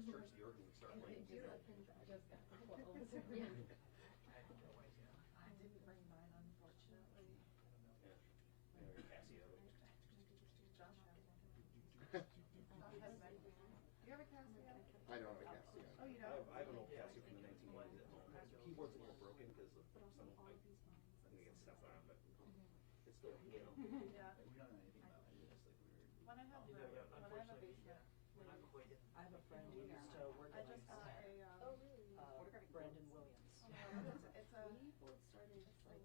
Baptist church, the organ would start playing. I just got the clothes. I have no idea. I didn't bring mine, unfortunately. Yeah. Yeah, Casio. Josh has one. Do you have a Casio? I don't have a Casio. Oh, you don't? I have an old Casio from the 1980s at home. The keyboard's a little broken because of some, I think it gets stuff on it, but it's still, you know. Yeah. We don't know anything about it. It's like weird. When I have a basement. I have a friend who used to work I at just got a, Brandon Williams. it's a, like,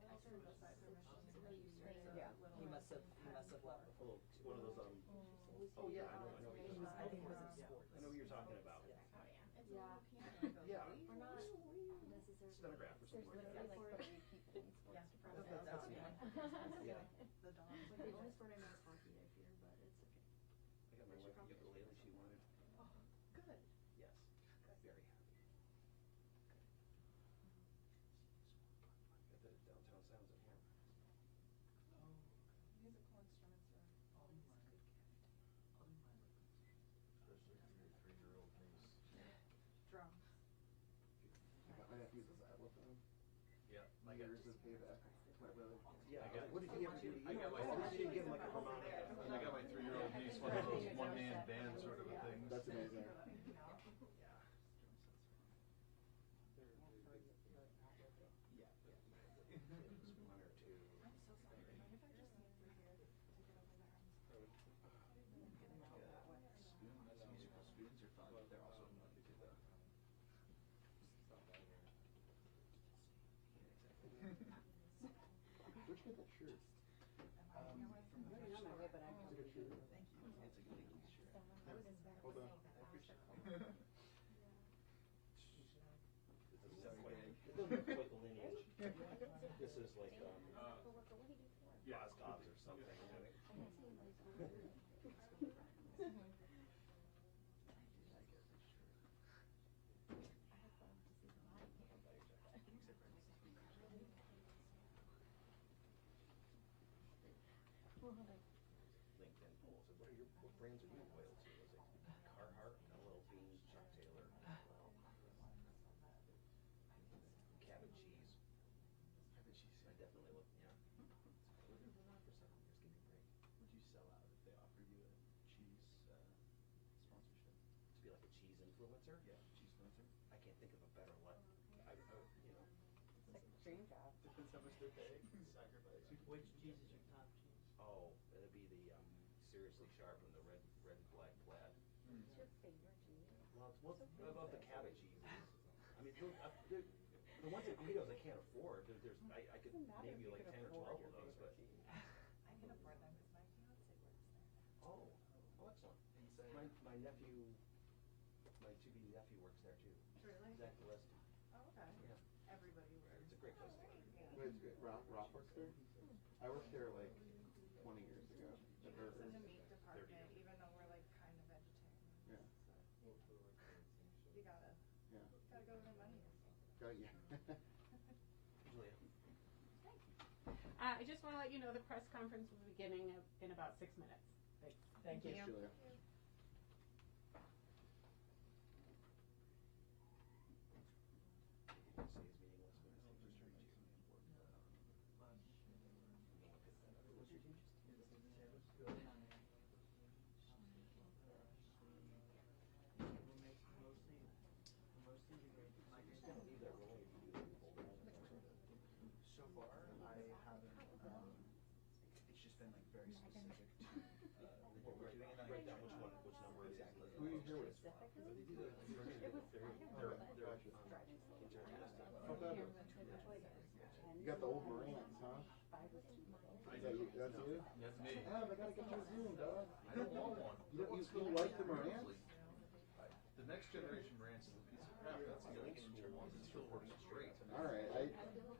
exercise permission. Yeah, he must have left before. Oh, one of those, oh yeah, I know what you're I think he was in talking about. sports. I know what you're talking about. It's a little piano. Yeah. We're not necessarily. Stenograph or something like There's that. literally like 3 people in sports Yeah. department. That's Yeah. The dog. Like the only sport I know is hockey, I fear, but it's okay. I got my wife a ukulele she wanted. Oh, good. Yes, very happy. Got that at Downtown Sounds in here. Oh, musical instruments are always a good gift. Especially for your 3-year-old niece. Drums. My nephew does that with them. Yeah. Years of payback to my brother. Yeah, what did he ever do to you? I got my Oh, you didn't give him like a harmonica. I got my 3-year-old niece one of those one-man band sort of a things. That's amazing. Yeah. Yeah. One or two. I'm so sorry. Do you mind if I just leave for here to get over there? Spoons, musical spoons are fun, but they're also fun to get the. Where'd you get that shirt? From the I'm on my way, but I Is it a shirt? Thank you. It's a good shirt. Hold on. I appreciate it. It doesn't look quite the lineage. This is like, Boscov's or something. LinkedIn polls. What brands are you loyal to? Was it Carhartt, LL Bean, Chuck Taylor, Cabot cheese? Cabot cheese. I definitely look. Yeah. I lived in Vermont for 7 years. Give me a break. Would you sell out if they offered you a cheese sponsorship? To be like a cheese influencer? Yeah, cheese sponsor. I can't think of a better one. You know. It's like a dream job. Depends how much they're paying. Sacrifice. Which cheese is your top cheese? Oh, it'd be the Seriously Sharp and the red black plaid. What's your favorite cheese? Well, what about the Cabot cheese? I mean, the ones at Guido's I can't afford. I could name you like 10 or 12 of those, but. I can afford them because my fiance works there. Oh, excellent. My nephew, my to-be nephew works there too. Really? Zach Gillespie. Oh, okay. Yeah. Everybody works. It's a great place to go. Wait, it's great. Rob works there? I worked there like 20 years ago. He works in the meat department, even though we're like kind of vegetarian. Yeah. So you gotta go where the money is. Yeah. Julia. I just want to let you know the press conference will be beginning in about 6 minutes. Thank Thanks, you. Julia. Today's meeting was just to reach you. What's your team? Leave that rolling if you do that fold around. So far, I haven't. It's just been like very specific to what we're doing, and then Write down which number exactly. Who are you here with? They're You got the old Morants, huh? Is that you? That's you? That's me. I gotta get you a Zoom, dog. I don't want one. You like the Morants? The next generation Marantz is a piece of crap. That's the old school one that still works great. Alright,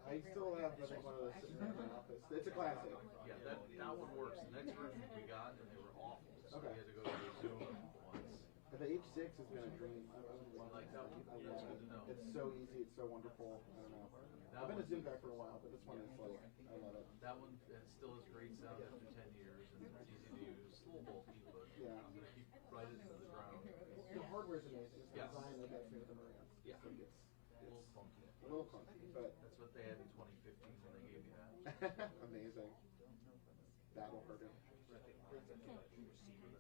I still have, I think, one of those sitting in my office. It's a classic. Yeah, that one works. The next version we got, and they were awful. So we had to go to the Zoom once. But the H6 has been a dream. I like that one? I Yeah, love it's good it. to know. It's so easy. It's so wonderful. I don't know. I've been a Zoom guy for a while, but this one is like, I love it. That one still has great sound after 10 years, and it's easy to use. It's a little bulky, but I'm going to keep right into the ground. The hard hardware is amazing. It's the Yeah. design that gets me with the Marantz. Yeah. Like A little funky. a little clunky, but That's what they had in 2015 when they gave me that. amazing. That'll hurt him.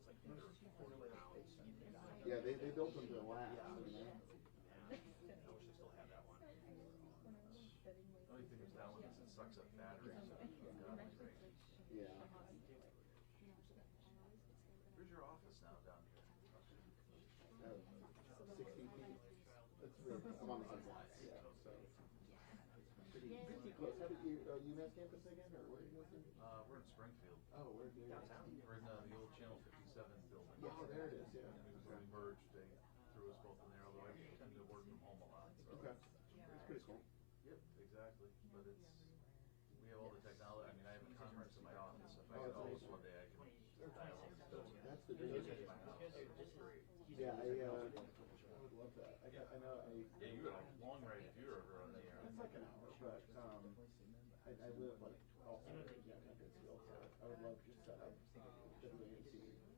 Receiver that's like correlated based on the guy. Yeah, they built them to last. Yeah. You know? I wish I still had that one. The only thing with that one is it sucks up batteries. Yeah. Where's your office now down here? 60 feet. That's weird. I'm on the same line. Yeah, so pretty close. How did you UMass campus again, or where are you guys in? We're in Springfield. Oh, where do you Downtown. We're in the old Channel 57 building. Oh, there it is. Yeah. When we merged, they threw us both in there, although I tend to work from home a lot. So. Okay. It's pretty cool. Yep, exactly. But we have all the technology. I mean, I have a conference in my office. If I Oh, get that's all this amazing. one day, I can dial in. That's the dream. Yeah, I would love that. I know Yeah, you had a long ride if you were ever on the air. it's like an hour, but I live like also in Hinsdale, so I would love to set up WANC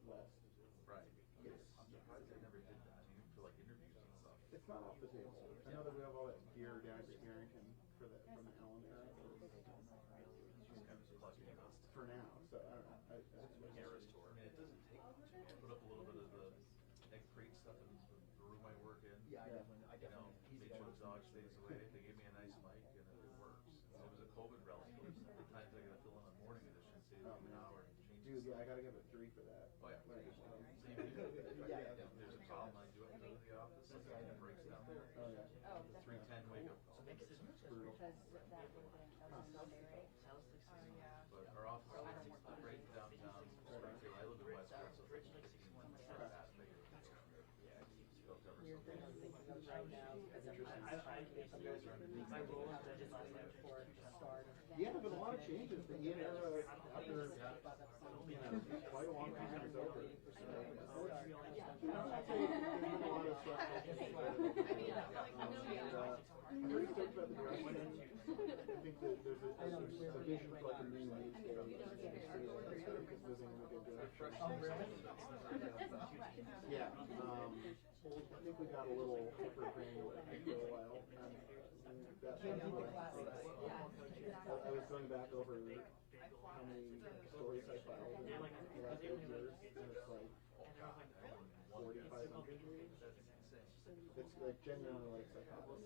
West. Right. Yes. I'm surprised they never did that. I mean, for like interviews and stuff. It's not off the table. I know that we have all that gear down at Harrington from the Allen era. Just kind of plugging it up. For now, so I don't know. Eras tour. I mean, it doesn't take much. I mean, I put up a little bit of the egg crate stuff in the room I work in. Yeah, I You know, definitely. make sure the dog stays away. They gave me a nice mic and it works. And it was a COVID relic. The times I gotta fill in the morning edition, saves Oh, me an man. hour and change. Dude, yeah, I gotta give it 3 for that. Oh yeah. Like, Same here. Yeah. If there's a problem, I do have to go to the office. Like it breaks down there. oh yeah. 3:10 wake up call. Brutal. Because that would have been, that was on Monday, right? But our office is right downtown Springfield. I live in West Springfield. So it's not that big. Still covers Weird thing I'm something. thinking of right now, because I'm trying to get some guys around my role is I just waited for it to start. Yeah, but a lot of changes. The Ian era, after quite a long time is over. You know, I'd say there's been a lot of stuff. I'm pretty stoked about the direction. I think that there's a vision for like a new news station in the city that's moving in a good direction. Yeah, I think we got a little hyper granular for a while. I was going back over how many stories I filed in the last 8 years, and it's like 4,500 maybe. It's like genuinely like psychotic.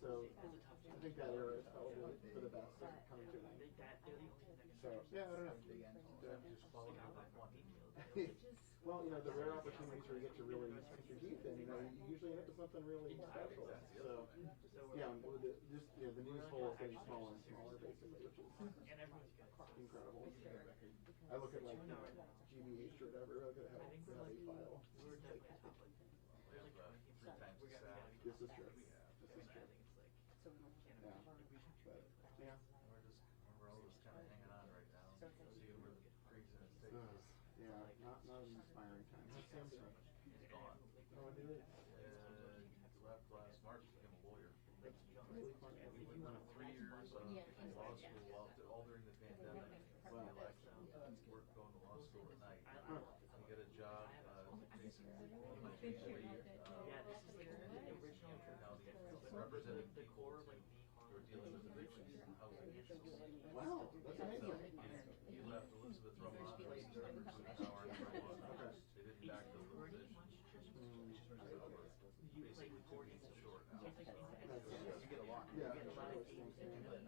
So I think that era is probably for the best coming to an end. So yeah, I don't know. Just follow your one. Well, you know, the rare opportunities where you get to really sink your teeth in, you know, you usually end up with something really special. So yeah, the news hole is getting smaller and smaller basically, which is incredible. I look at like GBH or whatever, I look at how they have a file. We have 3 times the staff. This is true. This is true. Yeah. But yeah. We're all just kind of hanging on right now, seeing where the craziness takes us. Yeah, not an inspiring time. How's Sam doing? He's gone. Oh, I did it. Left last March, became a lawyer. That's really funny. We went 3 years of law school all during the pandemic. Wow. Like, work going to law school at night. Huh. We get a job, basically, my family, representing people who are dealing with evictions and housing issues. Wow, that's amazing. He left Elizabeth Roman, who was number 2 now our number 1. Okay. They didn't backfill the position. Basically 2 weeks short now. You get a lot. Yeah. Now let's look into this.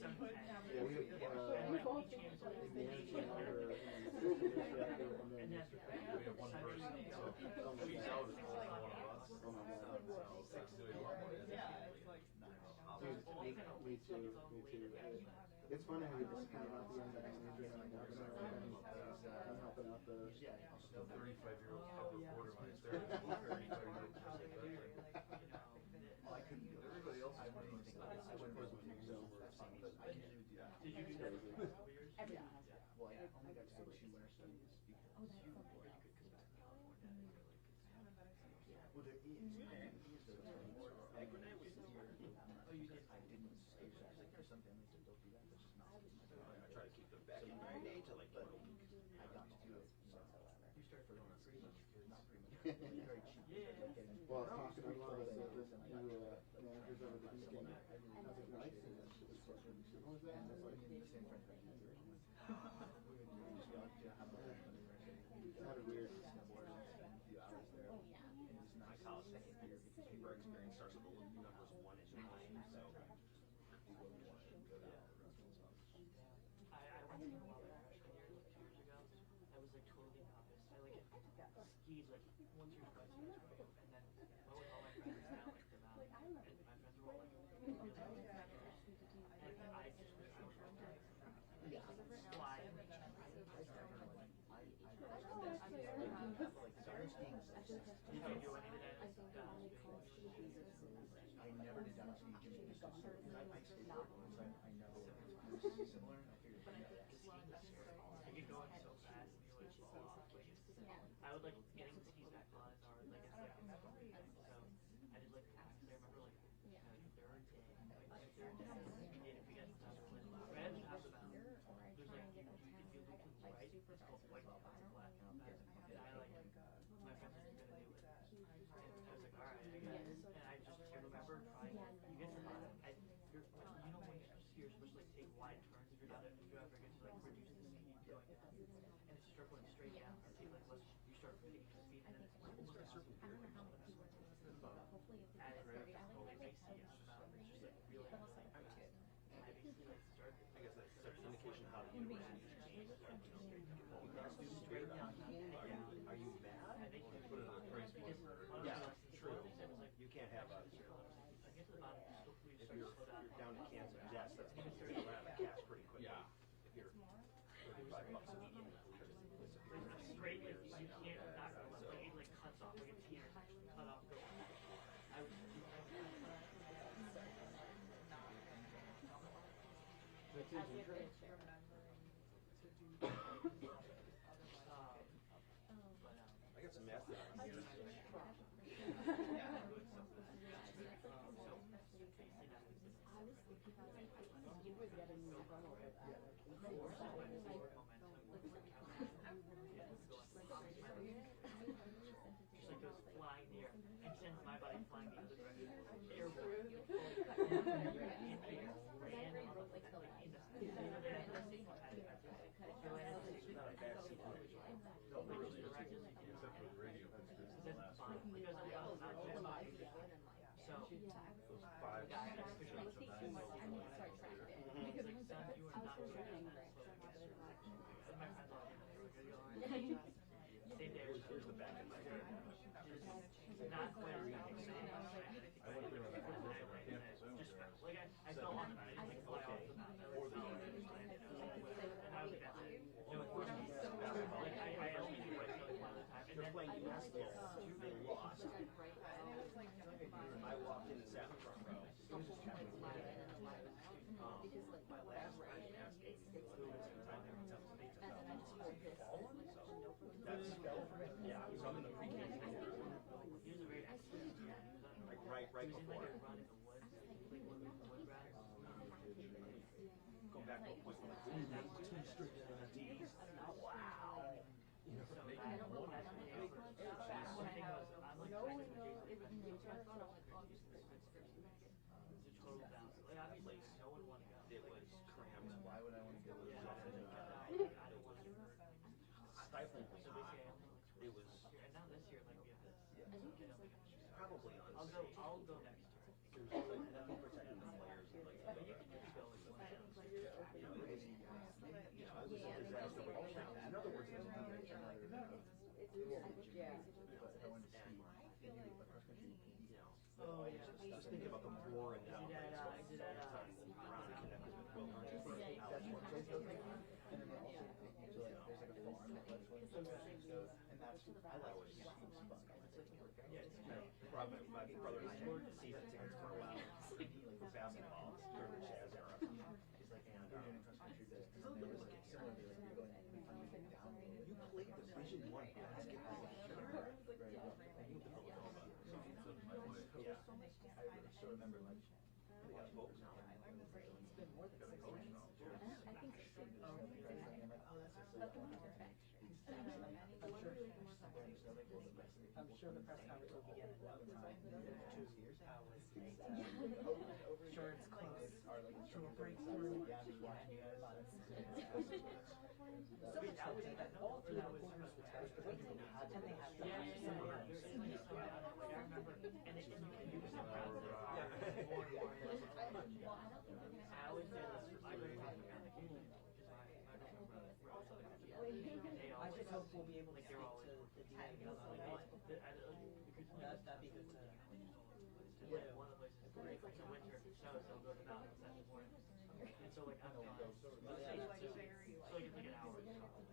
That's why I'm Yeah, we have managing member and school director, and then we have one person, so she's out as well as one of us. oh my god. So it's doing a lot more independently. Dude, me too. It's funny how you just kind of out the end of the major and I'm helping out the. The 35-year-old public reporter when I started, 35-year-old person veteran. I couldn't do it. Everybody else is I doing think stuff. I went for the So, I can do that. it's crazy. Everything has that. Well, I only got to go 2 winter studies because you could come back to California. Well, there is. Like when I was here, I didn't stay there. Like there's some families that don't do that. That's just not. I try to keep them back in my day to like 1 week. I got to do it. So pretty much, not pretty much, very cheap. Well, I was talking to one of the new managers over the weekend. I was like, no, I've seen this. What was that? And that's like the same friends right here. We would just go out to have a It sounded weird. snowboard and spend a few hours there. And it's My nice college second second year year, because our experience starts with the numbers 1 and 9, so do what we want and go down to the rest of the stuff. I went to a freshman year like 2 years ago. I was like totally novice. I like had skied like once or twice years ago, and then went with all my friends down like the mountain, and my friends were all like really good. And I just wish I was on that. Yeah. Fly. I started skiing in Did you do any of that? I never did down skiing just because I skateboard, so I know it's similar, and I figured But I think the skiing is scary. I get going so fast and you like fall off. Like it's, I would like getting the skis back on is hard. Like it's like it's so thing. So I did like I remember like third day, we got stuff right at the top of the mountain. There's like if you look to the right, it's called white top, it's black. And I like my friends are gonna do it. And I was like, alright, I got it. And I remember trying. You get to the bottom. You're when you're supposed to like take wide turns if you're ever going to like reduce the speed going down. And if you start going straight down, or take like less, you start picking the speed, and then it's almost a circle here. And it's totally racy out the mountain. It's just like really fast. And I basically like started. I guess that's an indication of how the university has changed. You guys do straight down. Are you mad? I think you Put it on a price because board. one of Yeah, the lessons true. I said was like, You can't have a. I get to the bottom, you If start you're to slow down. down to Kansas, yes, that's going to get around the cash pretty quickly. Yeah. If you're $35 a median, It's straight, like you can't not go left. Like it like cuts off, like a tear cut off. Go. I was. I got some math that I can use. Just like goes flying in the air and sends my body flying the other direction. Airborne. Ran on the like in the and Except for the radio conspiracy then last fine. week. Because I was not so Those 5 pictures of that. Here's the back in my head. Not quite as exciting. I went through on that campus. I fell on the mountain. I didn't like fly off the mountain. I fell and I just landed. And I was like, that's it. No, of course, like I only do right like one at a time. And They're then playing basketball. They lost. I walked in and sat in the front row. It was just happening. My last freshman skate was right there in South State. Fallen? So that's yeah. So I'm in the pre-K. he was a very Like right he was in before. like a run in the woods, like one of the wood rats. Go back to a point where like 2 straight D's. Wow. So I don't know that's the one thing was I'm like trying to it's a total bounce. Like obviously no one wanted to go. It was crammed. Why would I want to go to Yeah, that? I don't want to get hurt. Stifling. So basically I only like It was and now this year like we have this. probably I'll unsafe. go next year. There's like nothing protecting the players. But you can just go like one time. It was a disaster. In other words, it was If I wanted to ski, like cross country, Oh yeah. just thinking about the roaring down. I did that Ron connected with Will. that's one place they'll take me. And then they're also taking me to like, there's like a farm that lets one go, and that's, I like to ski spunk. I like to work out. Yeah, my brother and I had season tickets for a while for basketball during the Jazz era. He's like, and we're doing cross country this, and then it was like similarly, like you're going, we find you down. You played Division I basketball. And he went to Villanova. Yeah. I still remember like, They got folks now. I'm like, oh, that's just so fun. I'm sure I'm sure the press conference will begin in no time. 2 hours later. Sure, it's close. Sure, we'll break through months. Wait, that was that. No, or that was. And they have Yeah. Like I remember, and you can do this in practice. Yeah. More and more. I always say this for secret authentication, which is why I don't remember where else they I just hope we'll be able to like speak they're always to the DA because one-on-one. That'd be good to do. one of the places it's great. Like in the winter, if it snows, they'll go to the mountains that morning. And so like I've gone to the station too. So like it's like an hour.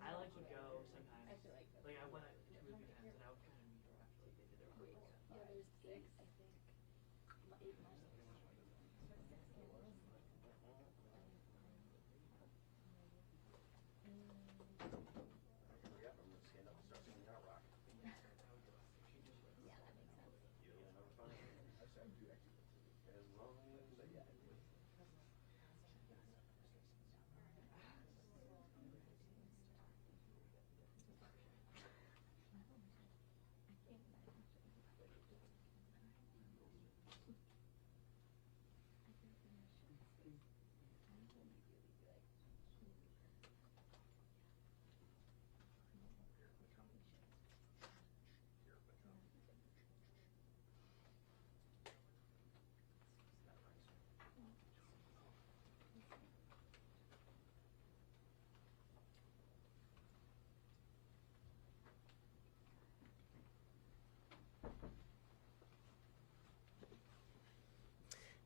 I like would go sometimes. Like I went to a weekends and I would come and meet her after like they did their homework.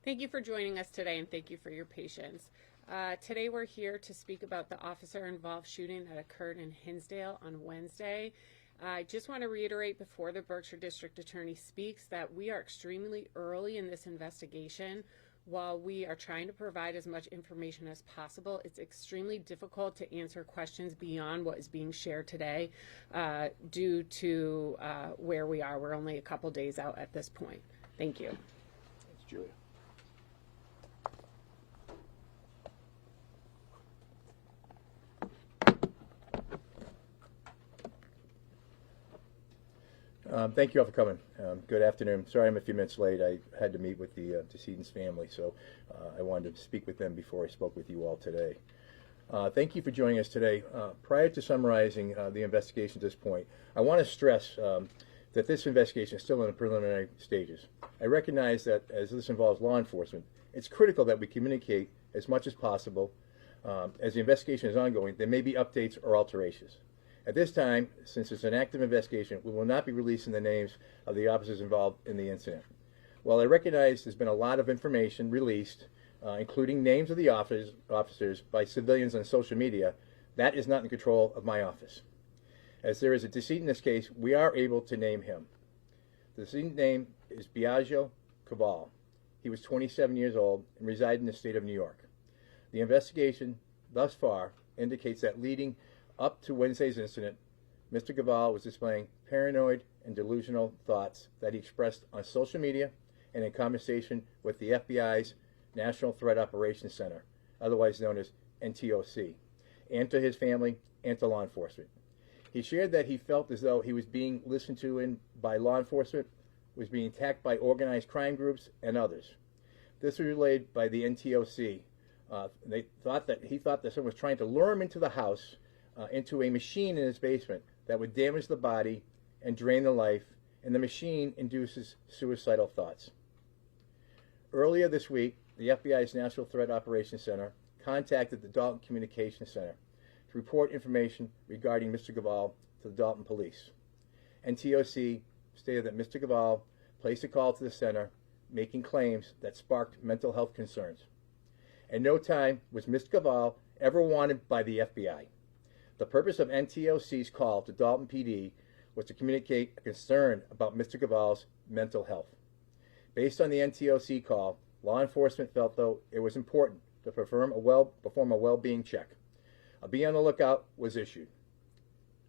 Thank you for joining us today, and thank you for your patience. Today we're here to speak about the officer-involved shooting that occurred in Hinsdale on Wednesday. I just want to reiterate before the Berkshire District Attorney speaks that we are extremely early in this investigation. While we are trying to provide as much information as possible, it's extremely difficult to answer questions beyond what is being shared today due to where we are. We're only a couple days out at this point. Thank you. Thanks, Julia. Thank you all for coming. Good afternoon. Sorry I'm a few minutes late. I had to meet with the decedent's family, so I wanted to speak with them before I spoke with you all today. Thank you for joining us today. Prior to summarizing the investigation at this point, I want to stress that this investigation is still in the preliminary stages. I recognize that as this involves law enforcement, it's critical that we communicate as much as possible. As the investigation is ongoing, there may be updates or alterations. At this time, since it's an active investigation, we will not be releasing the names of the officers involved in the incident. While I recognize there's been a lot of information released, including names of the officers by civilians on social media, that is not in control of my office. As there is a decedent in this case, we are able to name him. The decedent's name is Biagio Caval. He was 27 years old and resided in the state of New York. The investigation thus far indicates that leading up to Wednesday's incident, Mr. Caval was displaying paranoid and delusional thoughts that he expressed on social media and in conversation with the FBI's National Threat Operations Center, otherwise known as NTOC, and to his family and to law enforcement. He shared that he felt as though he was being listened to by law enforcement, was being attacked by organized crime groups and others. This was relayed by the NTOC. He thought that someone was trying to lure him into the house, into a machine in his basement that would damage the body and drain the life, and the machine induces suicidal thoughts. Earlier this week, the FBI's National Threat Operations Center contacted the Dalton Communications Center to report information regarding Mr. Caval to the Dalton Police. NTOC stated that Mr. Caval placed a call to the center making claims that sparked mental health concerns. At no time was Mr. Caval ever wanted by the FBI. The purpose of NTOC's call to Dalton PD was to communicate a concern about Mr. Caval's mental health. Based on the NTOC call, law enforcement felt, though, it was important to perform a well-being check. A be on the lookout was issued.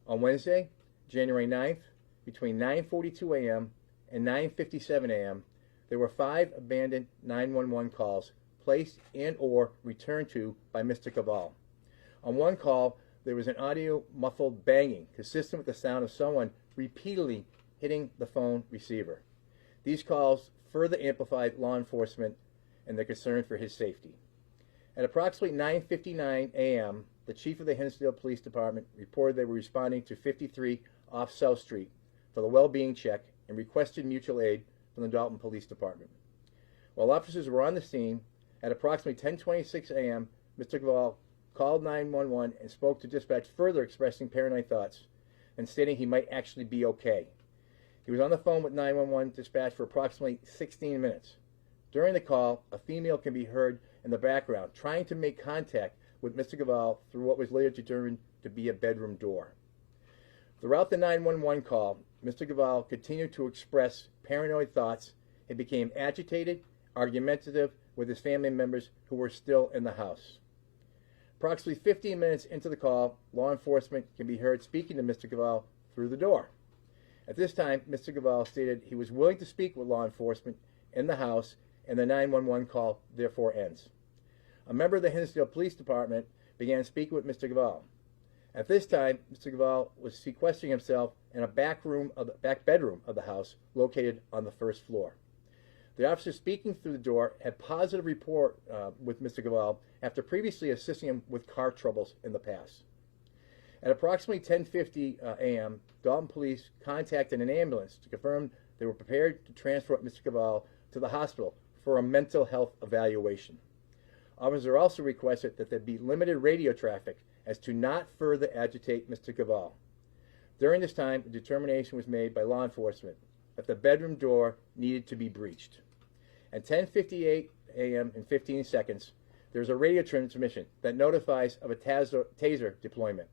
On Wednesday, January 9th, between 9:42 a.m. and 9:57 a.m., there were 5 abandoned 911 calls placed and or returned to by Mr. Caval. On one call, there was an audio muffled banging consistent with the sound of someone repeatedly hitting the phone receiver. These calls further amplified law enforcement and their concern for his safety. At approximately 9:59 a.m., the chief of the Hinsdale Police Department reported they were responding to 53 off South Street for the well-being check and requested mutual aid from the Dalton Police Department. While officers were on the scene, at approximately 10:26 a.m., Mr. Gavall called 911 and spoke to dispatch, further expressing paranoid thoughts and stating he might actually be okay. He was on the phone with 911 dispatch for approximately 16 minutes. During the call, a female can be heard in the background trying to make contact with Mr. Gavall through what was later determined to be a bedroom door. Throughout the 911 call, Mr. Gavall continued to express paranoid thoughts and became agitated, argumentative with his family members who were still in the house. Approximately 15 minutes into the call, law enforcement can be heard speaking to Mr. Gavall through the door. At this time, Mr. Gavall stated he was willing to speak with law enforcement in the house, and the 911 call therefore ends. A member of the Hinsdale Police Department began speaking with Mr. Gavall. At this time, Mr. Gavall was sequestering himself in a back bedroom of the house located on the first floor. The officer speaking through the door had positive rapport with Mr. Gavall after previously assisting him with car troubles in the past. At approximately 10:50 a.m., Dalton Police contacted an ambulance to confirm they were prepared to transport Mr. Gavall to the hospital for a mental health evaluation. Officers also requested that there be limited radio traffic as to not further agitate Mr. Gavall. During this time, a determination was made by law enforcement that the bedroom door needed to be breached. At 10:58 a.m. and 15 seconds, there is a radio transmission that notifies of a taser deployment.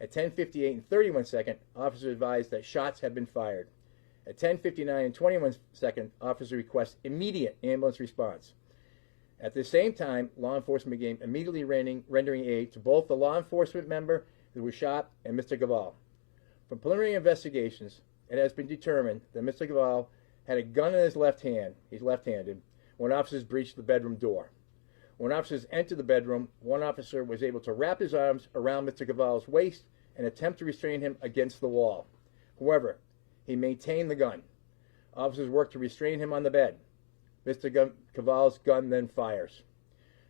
At 10:58 and 31 seconds, officers advised that shots had been fired. At 10:59 and 21 seconds, officers request immediate ambulance response. At the same time, law enforcement began immediately rendering aid to both the law enforcement member who was shot and Mr. Gavall. From preliminary investigations, it has been determined that Mr. Gavall had a gun in his left hand, he's left-handed, when officers breached the bedroom door. When officers entered the bedroom, one officer was able to wrap his arms around Mr. Gavall's waist and attempt to restrain him against the wall. However, he maintained the gun. Officers worked to restrain him on the bed. Mr. Gavall's gun then fires.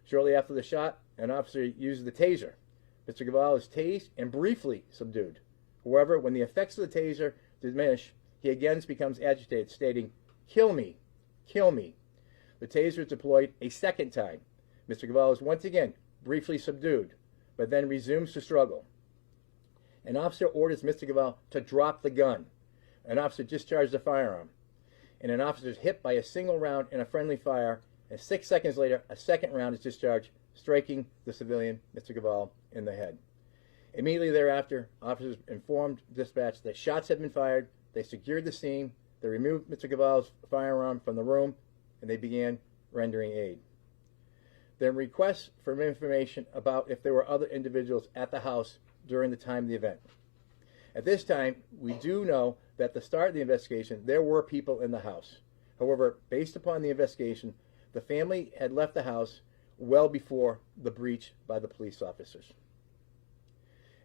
Shortly after the shot, an officer uses the taser. Mr. Gavall is tased and briefly subdued. However, when the effects of the taser diminish, he again becomes agitated, stating, "Kill me, kill me." The taser is deployed a second time. Mr. Gavall is once again briefly subdued, but then resumes to struggle. An officer orders Mr. Gavall to drop the gun. An officer discharged the firearm, and an officer is hit by a single round in a friendly fire, and 6 seconds later, a second round is discharged, striking the civilian, Mr. Gavall, in the head. Immediately thereafter, officers informed dispatch that shots had been fired. They secured the scene, they removed Mr. Gavall's firearm from the room, and they began rendering aid. Then requests for information about if there were other individuals at the house during the time of the event. At this time, we do know that at the start of the investigation, there were people in the house. However, based upon the investigation, the family had left the house well before the breach by the police officers.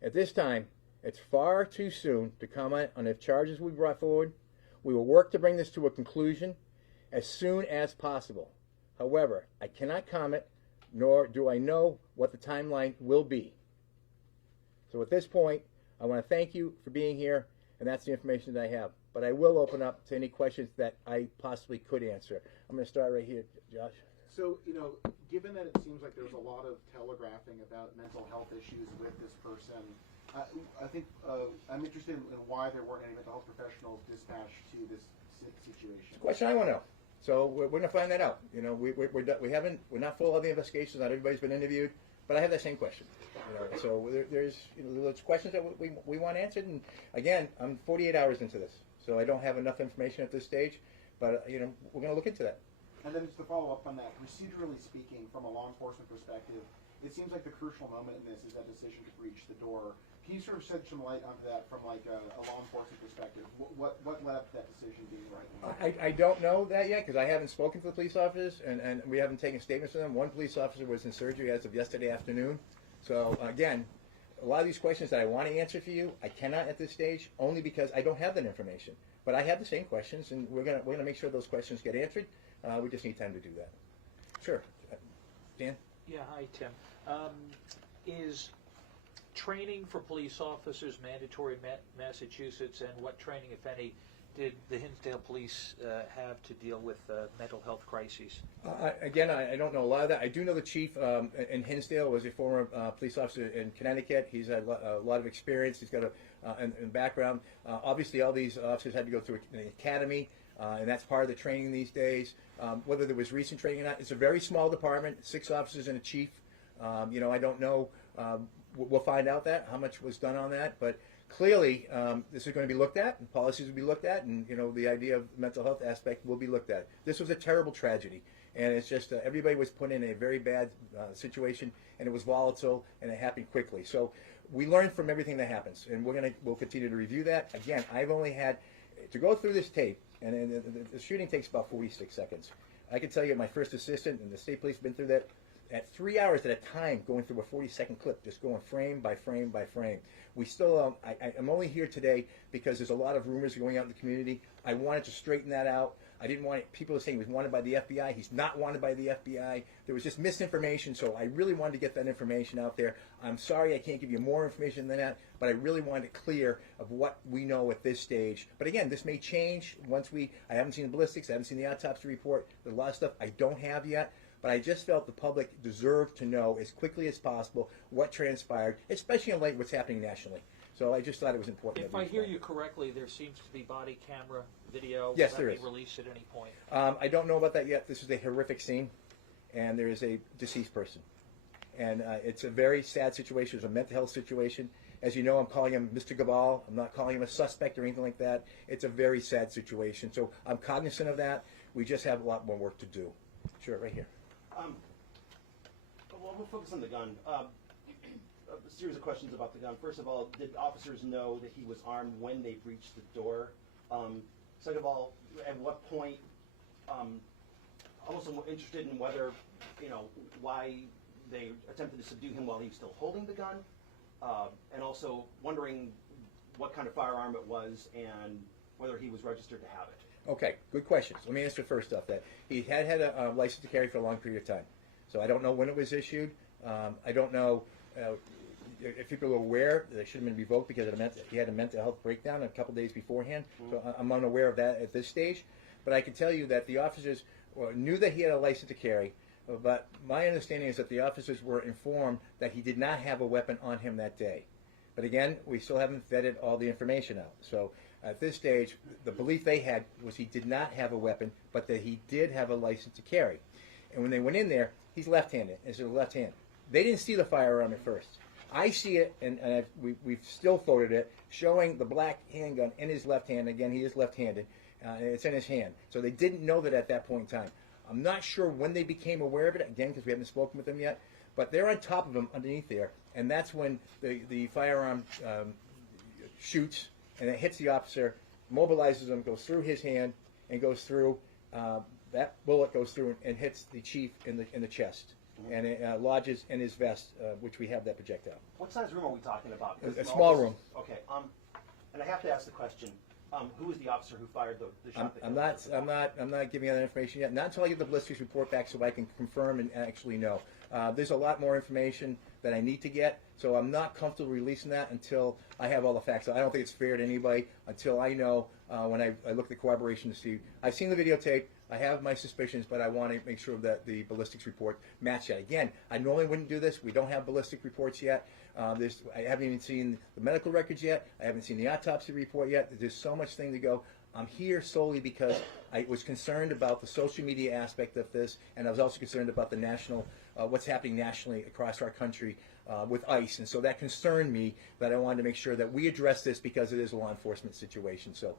At this time, it's far too soon to comment on if charges will be brought forward. We will work to bring this to a conclusion as soon as possible. However, I cannot comment, nor do I know what the timeline will be. So at this point, I want to thank you for being here, and that's the information that I have. But I will open up to any questions that I possibly could answer. I'm going to start right here, Josh. So, given that it seems like there's a lot of telegraphing about mental health issues with this person, I think I'm interested in why there weren't any mental health professionals dispatched to this situation. It's a question I want to know. So we're going to find that out. We're not full of the investigations. Not everybody's been interviewed, but I have that same question. So there's questions that we want answered. And again, I'm 48 hours into this, so I don't have enough information at this stage. But we're going to look into that. And then just to follow up on that, procedurally speaking, from a law enforcement perspective, it seems like the crucial moment in this is that decision to breach the door. Can you sort of shed some light onto that from like a law enforcement perspective? What led up to that decision being right? I don't know that yet because I haven't spoken to the police officers and we haven't taken statements from them. One police officer was in surgery as of yesterday afternoon. So again, a lot of these questions that I want to answer for you, I cannot at this stage, only because I don't have that information. But I have the same questions, and we're gonna make sure those questions get answered. We just need time to do that. Sure, Dan. Yeah, hi Tim. Is training for police officers mandatory in Massachusetts, and what training, if any, did the Hinsdale police have to deal with mental health crises? Again, I don't know a lot of that. I do know the chief in Hinsdale was a former police officer in Connecticut. He's had a lot of experience. He's got a background. Obviously, all these officers had to go through an academy, and that's part of the training these days. Whether there was recent training or not, it's a very small department, 6 officers and a chief. I don't know. We'll find out how much was done on that, but clearly this is going to be looked at, and policies will be looked at, and the idea of the mental health aspect will be looked at. This was a terrible tragedy, and it's just everybody was put in a very bad situation, and it was volatile, and it happened quickly. So we learned from everything that happens, and we'll continue to review that. Again, I've only had to go through this tape, and the shooting takes about 46 seconds. I can tell you, my first assistant and the state police have been through that at 3 hours at a time, going through a 40-second clip, just going frame by frame by frame. We still, I'm only here today because there's a lot of rumors going out in the community. I wanted to straighten that out. I didn't want people saying he was wanted by the FBI. He's not wanted by the FBI. There was just misinformation, so I really wanted to get that information out there. I'm sorry I can't give you more information than that, but I really wanted it clear of what we know at this stage. But again, this may change once I haven't seen the ballistics, I haven't seen the autopsy report. There's a lot of stuff I don't have yet. But I just felt the public deserved to know as quickly as possible what transpired, especially in light of what's happening nationally. So I just thought it was important. If I hear you correctly, there seems to be body camera video. Yes, there is. Will that be released at any point? I don't know about that yet. This is a horrific scene, and there is a deceased person. And it's a very sad situation. It's a mental health situation. As you know, I'm calling him Mr. Gabal. I'm not calling him a suspect or anything like that. It's a very sad situation. So I'm cognizant of that. We just have a lot more work to do. Sure, right here. Well, we'll focus on the gun. A series of questions about the gun. First of all, did officers know that he was armed when they breached the door? Second of all, at what point? I'm also interested in whether, why they attempted to subdue him while he was still holding the gun, and also wondering what kind of firearm it was and whether he was registered to have it. Okay, good questions. Let me answer first off that. He had a license to carry for a long period of time. So I don't know when it was issued. I don't know if people are aware that it should have been revoked because he had a mental health breakdown a couple days beforehand. So I'm unaware of that at this stage. But I can tell you that the officers knew that he had a license to carry, but my understanding is that the officers were informed that he did not have a weapon on him that day. But again, we still haven't vetted all the information out. So at this stage, the belief they had was he did not have a weapon, but that he did have a license to carry. And when they went in there, he's left-handed. It's a left hand. They didn't see the firearm at first. I see it, and we've still photoed it, showing the black handgun in his left hand. Again, he is left-handed. It's in his hand. So they didn't know that at that point in time. I'm not sure when they became aware of it, again, because we haven't spoken with them yet. But they're on top of him underneath there, and that's when the firearm shoots, and it hits the officer, mobilizes him, goes through his hand, and goes through, that bullet goes through and hits the chief in the chest. And it lodges in his vest, which we have that projectile. What size room are we talking about? A small room. Okay. And I have to ask the question: who was the officer who fired the shot? I'm not giving you that information yet. Not until I get the ballistics report back, so I can confirm and actually know. There's a lot more information that I need to get, so I'm not comfortable releasing that until I have all the facts. So I don't think it's fair to anybody until I know when I look at the corroboration to see. I've seen the videotape. I have my suspicions, but I want to make sure that the ballistics report match that. Again, I normally wouldn't do this. We don't have ballistic reports yet. I haven't even seen the medical records yet. I haven't seen the autopsy report yet. There's so much thing to go. I'm here solely because I was concerned about the social media aspect of this, and I was also concerned about the national, what's happening nationally across our country with ICE. And so that concerned me, that I wanted to make sure that we address this because it is a law enforcement situation. So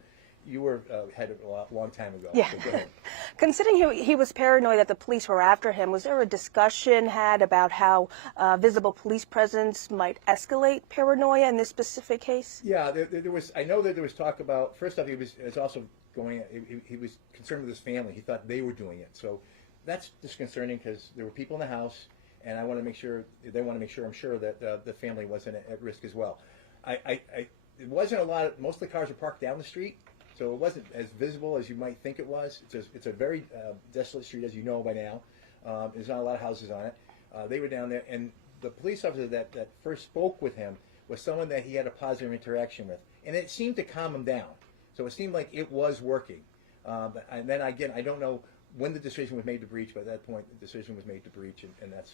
you were head a long time ago. Yeah. So go ahead. Considering he was paranoid that the police were after him, was there a discussion had about how visible police presence might escalate paranoia in this specific case? Yeah, there was. I know that there was talk about. First off, he was also going. He was concerned with his family. He thought they were doing it. So that's disconcerting because there were people in the house, and I want to make sure they want to make sure. I'm sure that the family wasn't at risk as well. It wasn't a lot of. Most of the cars were parked down the street, so it wasn't as visible as you might think it was. It's a very desolate street, as you know by now. There's not a lot of houses on it. They were down there, and the police officer that first spoke with him was someone that he had a positive interaction with, and it seemed to calm him down. So it seemed like it was working. And then again, I don't know when the decision was made to breach, but at that point, the decision was made to breach, and that's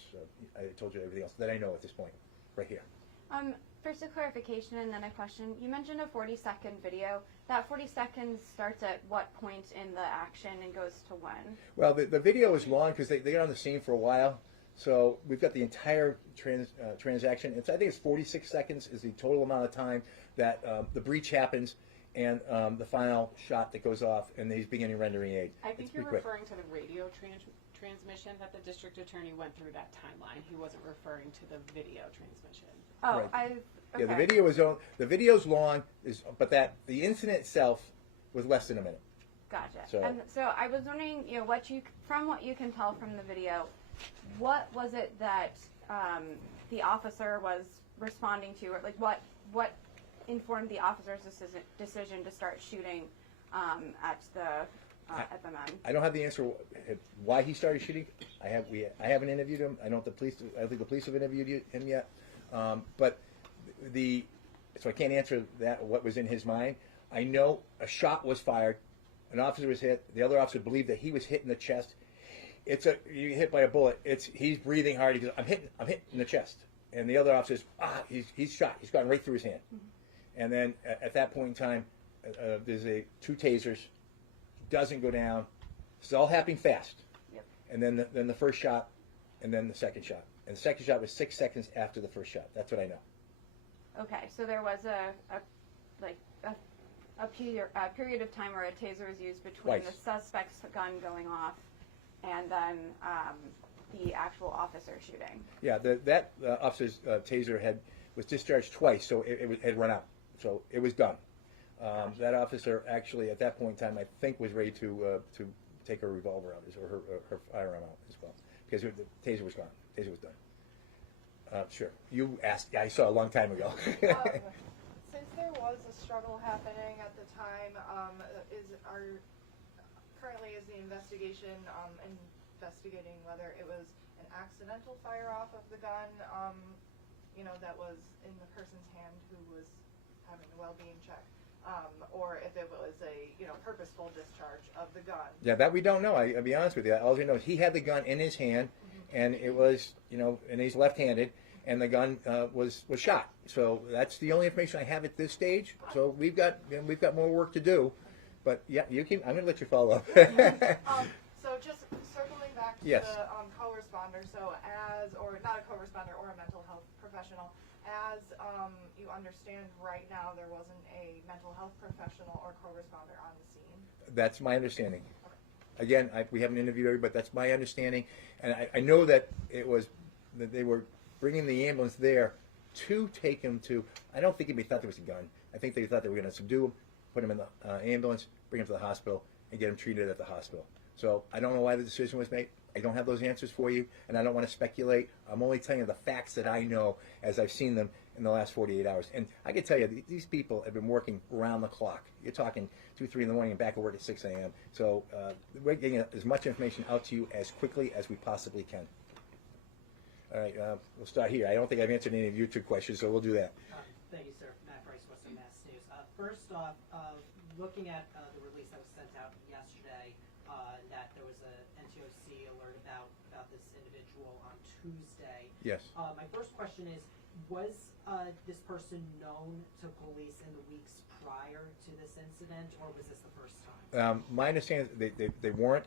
I told you everything else that I know at this point, right here. First a clarification and then a question. You mentioned a 40-second video. That 40 seconds starts at what point in the action and goes to when? Well, the video is long because they got on the scene for a while. So we've got the entire transaction. I think it's 46 seconds is the total amount of time that the breach happens and the final shot that goes off and he's beginning rendering aid. I think you're referring to the radio transmission that the district attorney went through that timeline. He wasn't referring to the video transmission. Oh, right. Okay. Yeah, the video's long, but the incident itself was less than a minute. Gotcha. And so I was wondering, from what you can tell from the video, what was it that the officer was responding to, or like what informed the officer's decision to start shooting at the men? I don't have the answer why he started shooting. I haven't interviewed him. I don't think the police have interviewed him yet. So I can't answer that. What was in his mind? I know a shot was fired. An officer was hit. The other officer believed that he was hit in the chest. You get hit by a bullet. He's breathing hard. He goes, I'm hit in the chest. And the other officer says, he's shot. He's gone right through his hand. Mm-hmm. And then at that point in time, there's two tasers. Doesn't go down. It's all happening fast. Yep. And then the first shot, and then the second shot. And the second shot was 6 seconds after the first shot. That's what I know. Okay, so there was a period of time where a taser was used between the suspect's gun going off and then the actual officer shooting. Yeah, that officer's taser was discharged twice, so it had run out. So it was done. That officer actually, at that point in time, I think was ready to take her revolver out, or her firearm out as well, because the taser was gone. Taser was done. Sure. You asked. I saw a long time ago. Since there was a struggle happening at the time, currently is the investigation investigating whether it was an accidental fire off of the gun, that was in the person's hand who was having a well-being check, or if it was a purposeful discharge of the gun. Yeah, that we don't know. I'll be honest with you. All we know is he had the gun in his hand, and it was and he's left-handed. And the gun was shot. So that's the only information I have at this stage. So we've got more work to do. But yeah, I'm going to let you follow up. So just circling back to yes. the co-responder. So or not a co-responder or a mental health professional, as you understand right now, there wasn't a mental health professional or co-responder on the scene. That's my understanding. Okay. Again, we haven't interviewed everybody, but that's my understanding. And I know that that they were bringing the ambulance there to take him to. I don't think they thought there was a gun. I think they thought they were going to subdue him, put him in the ambulance, bring him to the hospital, and get him treated at the hospital. So I don't know why the decision was made. I don't have those answers for you, and I don't want to speculate. I'm only telling you the facts that I know as I've seen them in the last 48 hours. And I can tell you, these people have been working around the clock. You're talking 2, 3 in the morning and back at work at 6 a.m. So we're getting as much information out to you as quickly as we possibly can. All right, we'll start here. I don't think I've answered any of your two questions, so we'll do that. Thank you, sir. Matt Bryce, Western Mass News. First off, looking at the release that was sent out yesterday, that there was a NTOC alert about this individual on Tuesday. Yes. My first question is, was this person known to police in the weeks prior to this incident, or was this the first time? My understanding is they weren't.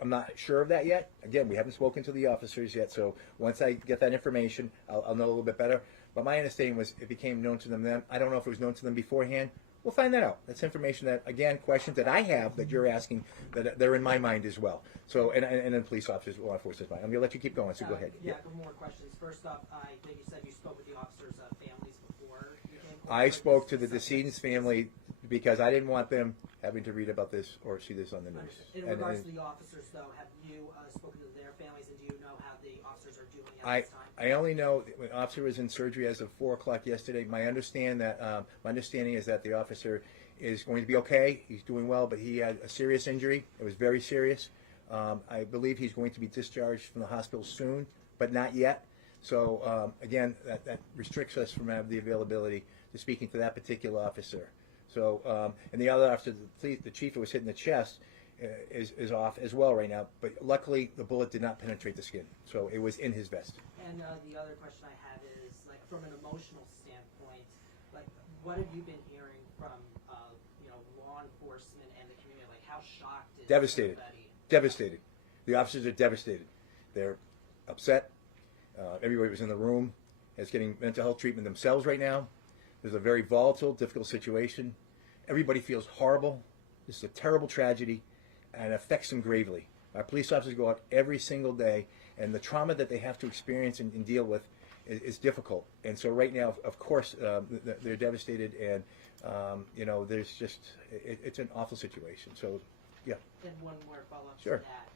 I'm not sure of that yet. Again, we haven't spoken to the officers yet, so once I get that information, I'll know a little bit better. But my understanding was it became known to them then. I don't know if it was known to them beforehand. We'll find that out. That's information that, again, questions that I have that you're asking that they're in my mind as well. So, and then police officers, law enforcement mind. I'm going to let you keep going, so go ahead. Yeah, a couple more questions. First off, I think you said you spoke with the officers' families before you came forward. I spoke to the decedent's family because I didn't want them having to read about this or see this on the news. In regards to the officers, though, have you spoken to their families, and do you know how the officers are doing I this time? I only know the officer was in surgery as of 4 o'clock yesterday. My understanding is that the officer is going to be okay. He's doing well, but he had a serious injury. It was very serious. I believe he's going to be discharged from the hospital soon, but not yet. So again, that restricts us from having the availability to speaking to that particular officer. So and the other officer, the chief who was hit in the chest, is off as well right now. But luckily, the bullet did not penetrate the skin, so it was in his vest. And the other question I have is, like, from an emotional standpoint, like, what have you been hearing from, law enforcement and the community? Like, how shocked is Devastated. everybody? Devastated. The officers are devastated. They're upset. Everybody was in the room is getting mental health treatment themselves right now. There's a very volatile, difficult situation. Everybody feels horrible. This is a terrible tragedy, and it affects them gravely. Our police officers go out every single day, and the trauma that they have to experience and deal with is difficult. And so right now, of course, they're devastated, and there's just it's an awful situation. So, yeah. And one more follow-up Sure. to that.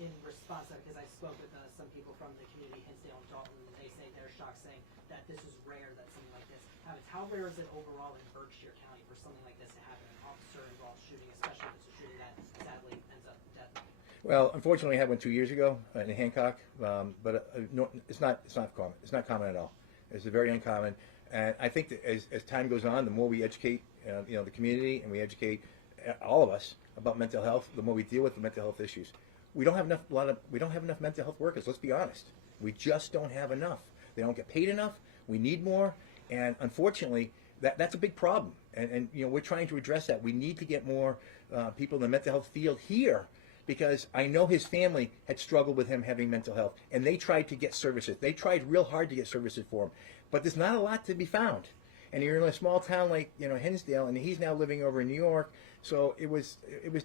In response to that, because I spoke with some people from the community, Hinsdale and Dalton, and they say they're shocked, saying that this is rare that something like this happens. How rare is it overall in Berkshire County for something like this to happen, an officer-involved shooting, especially if it's a shooting that sadly ends up deadly? Well, unfortunately, I had one 2 years ago in Hancock, but no, it's not common. It's not common at all. It's very uncommon, and I think that as time goes on, the more we educate, the community, and we educate all of us about mental health, the more we deal with the mental health issues. We don't have enough mental health workers. Let's be honest. We just don't have enough. They don't get paid enough. We need more, and unfortunately, that's a big problem. And we're trying to address that. We need to get more people in the mental health field here, because I know his family had struggled with him having mental health, and they tried to get services. They tried real hard to get services for him, but there's not a lot to be found. And you're in a small town like Hinsdale, and he's now living over in New York, so it was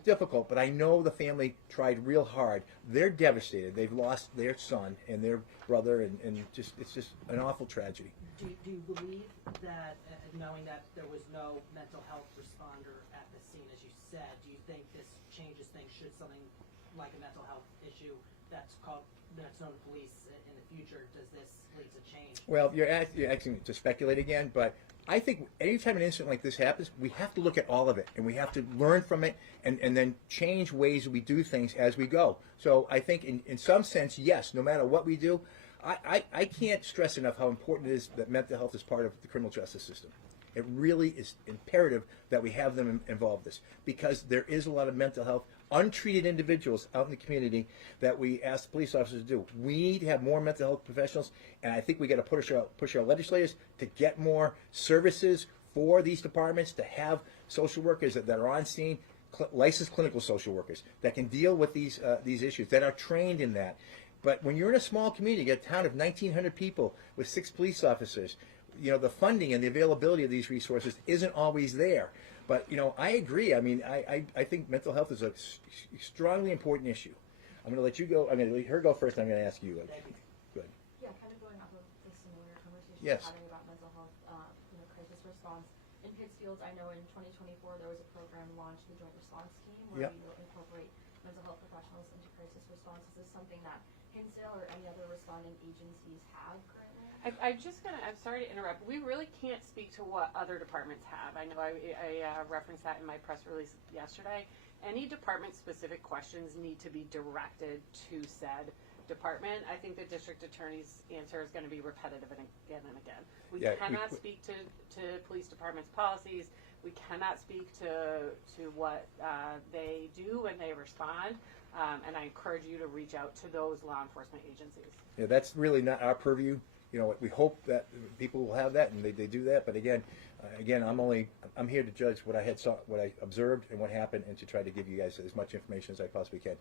difficult. But I know the family tried real hard. They're devastated. They've lost their son and their brother, and it's just an awful tragedy. Do you believe that, knowing that there was no mental health responder at the scene, as you said, do you think this changes things? Should something like a mental health issue that's known to police in the future, does this lead to change? Well, you're asking to speculate again, but I think anytime an incident like this happens, we have to look at all of it, and we have to learn from it, and then change ways we do things as we go. So I think in some sense, yes, no matter what we do, I can't stress enough how important it is that mental health is part of the criminal justice system. It really is imperative that we have them involved in this, because there is a lot of mental health, untreated individuals out in the community that we ask police officers to do. We need to have more mental health professionals, and I think we got to push our legislators to get more services for these departments, to have social workers that are on scene, licensed clinical social workers that can deal with these issues, that are trained in that. But when you're in a small community, you get a town of 1,900 people with 6 police officers, the funding and the availability of these resources isn't always there. But, I agree. I mean, I think mental health is a strongly important issue. I'm going to let you go. I'm going to let her go first, and I'm going to ask you. Go ahead. Yeah, kind of going off of the similar conversation Yes. we're having about mental health, crisis response. In Pittsfield, I know in 2024 there was a program launched, the Joint Response Team, where Yep. we will incorporate mental health professionals into crisis response. Is this something that Hinsdale or any other responding agencies have currently? I'm sorry to interrupt. We really can't speak to what other departments have. I know I referenced that in my press release yesterday. Any department-specific questions need to be directed to said department. I think the district attorney's answer is going to be repetitive and again and again. We cannot speak to police department's policies. We cannot speak to what they do when they respond. And I encourage you to reach out to those law enforcement agencies. Yeah, that's really not our purview. We hope that people will have that, and they do that. But again, I'm here to judge what I observed and what happened, and to try to give you guys as much information as I possibly can.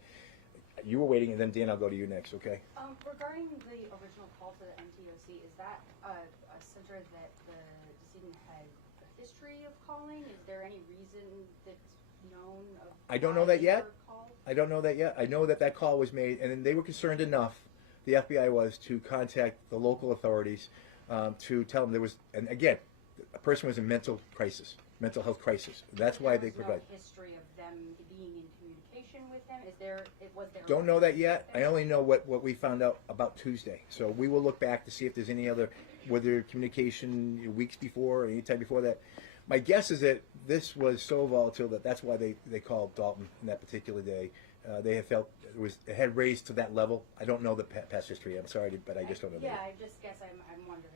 You were waiting, and then Dan, I'll go to you next. Okay? Regarding the original call to the MTOC, is that a center that the decedent had a history of calling? Is there any reason that's known of? I don't know that yet. I don't know that yet. I know that call was made, and then they were concerned enough, the FBI was, to contact the local authorities to tell them there was, and again, a person was in mental health crisis. That's why they provide. No history of them being in communication communication with him? Was there? Don't know that yet. I only know what we found out about Tuesday. So we will look back to see if there's any other, whether communication weeks before or any time before that. My guess is that this was so volatile that's why they called Dalton on that particular day. They had felt it had raised to that level. I don't know the past history. I'm sorry, but I just don't know. Yeah, I just guess I'm wondering.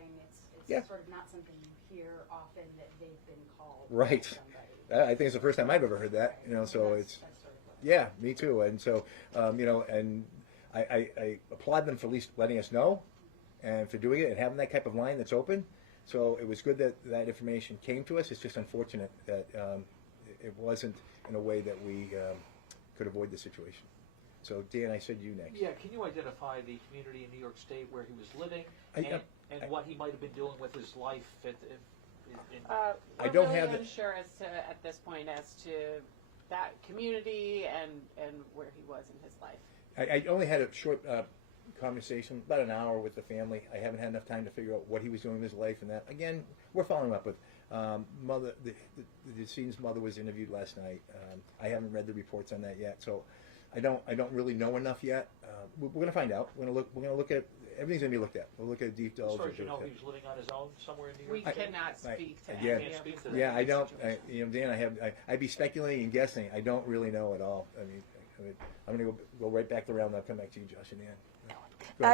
It's sort of not something you hear often that they've been called. Right. Somebody. I think it's the first time I've ever heard that. So it's yeah, me too. And so and I applaud them for at least letting us know and for doing it and having that type of line that's open. So it was good that information came to us. It's just unfortunate that it wasn't in a way that we could avoid the situation. So Dan, I said you next. Yeah, can you identify the community in New York State where he was living and what he might have been doing with his life? I don't really have unsure as to at this point as to that community and where he was in his life. I only had a short conversation, about an hour with the family. I haven't had enough time to figure out what he was doing in his life and that. Again, we're following up with mother. The decedent's mother was interviewed last night. I haven't read the reports on that yet, so I don't really know enough yet. We're going to find out. We're going to look at everything's going to be looked at. We'll look at deep dive. As far as you know, he was living on his own somewhere in New York. We cannot speak to again, any of his yeah, I don't. Dan, I'd be speculating and guessing. I don't really know at all. I mean I'm going to go right back around. And I'll come back to you, Josh and Ann.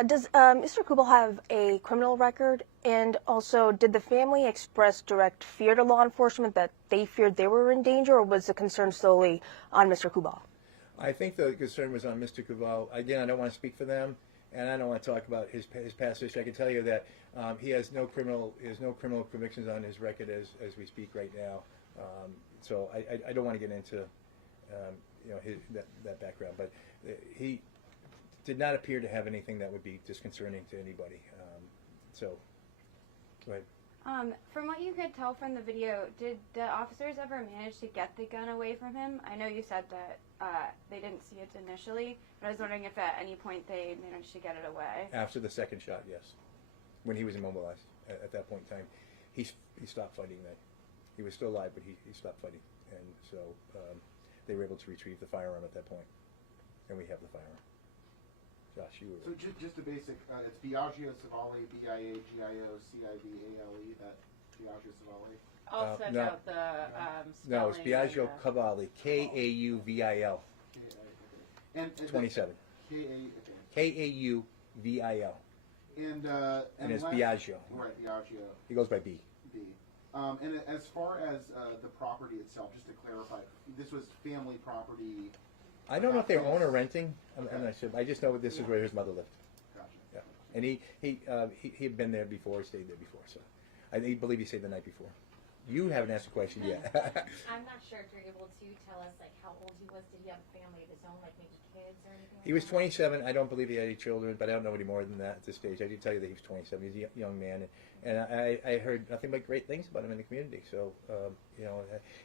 Does Mr. Kubel have a criminal record? And also, did the family express direct fear to law enforcement that they feared they were in danger, or was the concern solely on Mr. Kubel? I think the concern was on Mr. Kubel. Again, I don't want to speak for them, and I don't want to talk about his past history. I can tell you that he has no criminal convictions on his record as we speak right now. So I don't want to get into that background, but he did not appear to have anything that would be disconcerting to anybody. So, go ahead. From what you could tell from the video, did the officers ever manage to get the gun away from him? I know you said that they didn't see it initially, but I was wondering if at any point they managed to get it away. After the second shot, yes. When he was immobilized, at that point in time, he stopped fighting then. He was still alive, but he stopped fighting. And so they were able to retrieve the firearm at that point. And we have the firearm. Josh, you were... So just a basic, it's Biagio Savale, B-I-A-G-I-O-C-I-V-A-L-E, that Biagio Savale? I'll send no. out the No, it's spelling Biagio and Cavalli, K-A-U-V-I-L, And 27. K-A-U-V-I-L. And it's Biagio. Right, Biagio. He goes by B. B. And as far as the property itself, just to clarify, this was family property. I don't know if they own or renting. I'm not sure. I just know this is where his mother lived. Gotcha. Yeah. And he had been there before, stayed there before. So I believe he stayed the night before. You haven't asked a question yet. I'm not sure if you're able to tell us like how old he was. Did he have a family of his own, like maybe kids or anything? He was 27. I don't believe he had any children, but I don't know any more than that at this stage. I did tell you that he was 27. He's a young man, and I heard nothing but great things about him in the community. So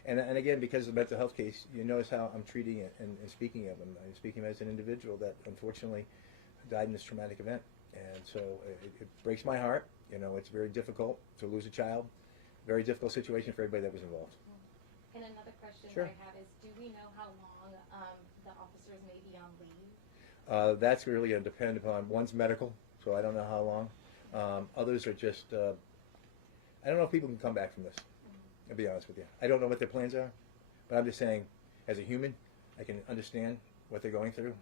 and again, because of the mental health case, you notice how I'm treating it and speaking of him. I'm speaking as an individual that unfortunately died in this traumatic event, and so it breaks my heart. It's very difficult to lose a child. Very difficult situation for everybody that was involved. And another question Sure. that I have is, do we know how long the officers may be on leave? That's really going to depend upon one's medical, so I don't know how long. Others are just, I don't know if people can come back from this, I'll be honest with you. I don't know what their plans are, but I'm just saying, as a human, I can understand what they're going through,